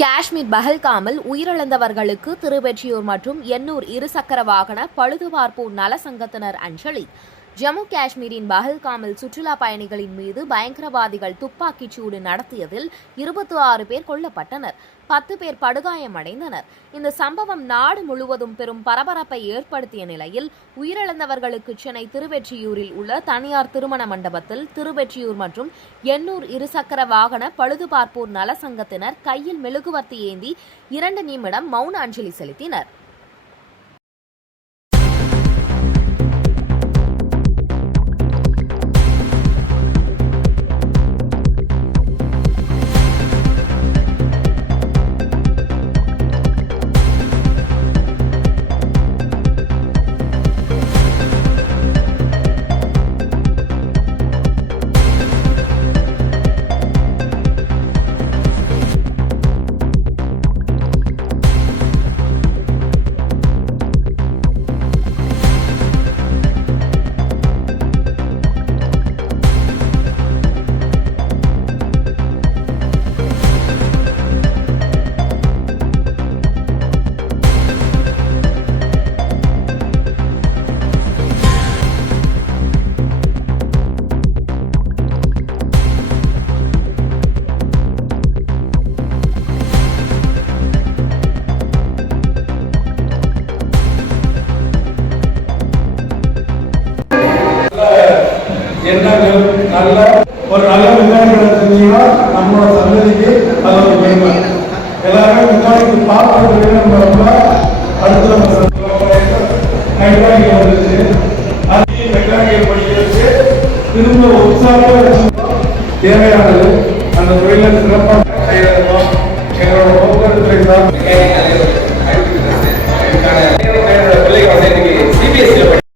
காஷ்மீர் பஹல்காமில் உயிரிழந்தவர்களுக்கு திருவெற்றியூர் மற்றும் எண்ணூர் இருசக்கர வாகன பழுதுபார்ப்பு நல சங்கத்தினர் அஞ்சலி. ஜம்மு காஷ்மீரின் பஹல்காமில் சுற்றுலா பயணிகளின் மீது பயங்கரவாதிகள் துப்பாக்கிச் சூடு நடத்தியதில் இருபத்தி ஆறு பேர் கொல்லப்பட்டனர். பத்து பேர் படுகாயமடைந்தனர். இந்த சம்பவம் நாடு முழுவதும் பெரும் பரபரப்பை ஏற்படுத்திய நிலையில் உயிரிழந்தவர்களுக்கு சென்னை திருவெற்றியூரில் உள்ள தனியார் திருமண மண்டபத்தில் திருவெற்றியூர் மற்றும் எண்ணூர் இருசக்கர வாகன பழுதுபார்ப்போர் நல சங்கத்தினர் கையில் மெழுகுவர்த்தி ஏந்தி இரண்டு நிமிடம் மௌன அஞ்சலி செலுத்தினர். எண்ணங்கள் நல்ல ஒரு நல்ல விஞ்ஞானிகளை செஞ்சீங்கன்னா நம்மளோட சந்ததிக்கு அது ஒரு மேன்மை. எல்லாருமே விஞ்ஞானிக்கு பார்க்கறது நம்ம ரொம்ப அடுத்து நம்ம மெக்கானிக்கல் வந்துச்சு அதிக மெக்கானிக்கல் படிக்கிறதுக்கு திரும்ப உற்சாகமாக வச்சு தேவையானது. அந்த தொழிலை சிறப்பாக செய்யறதும் எங்களோட போக்குவரத்து துறை பிள்ளைகள் வந்து இன்னைக்கு சிபிஎஸ்சியில்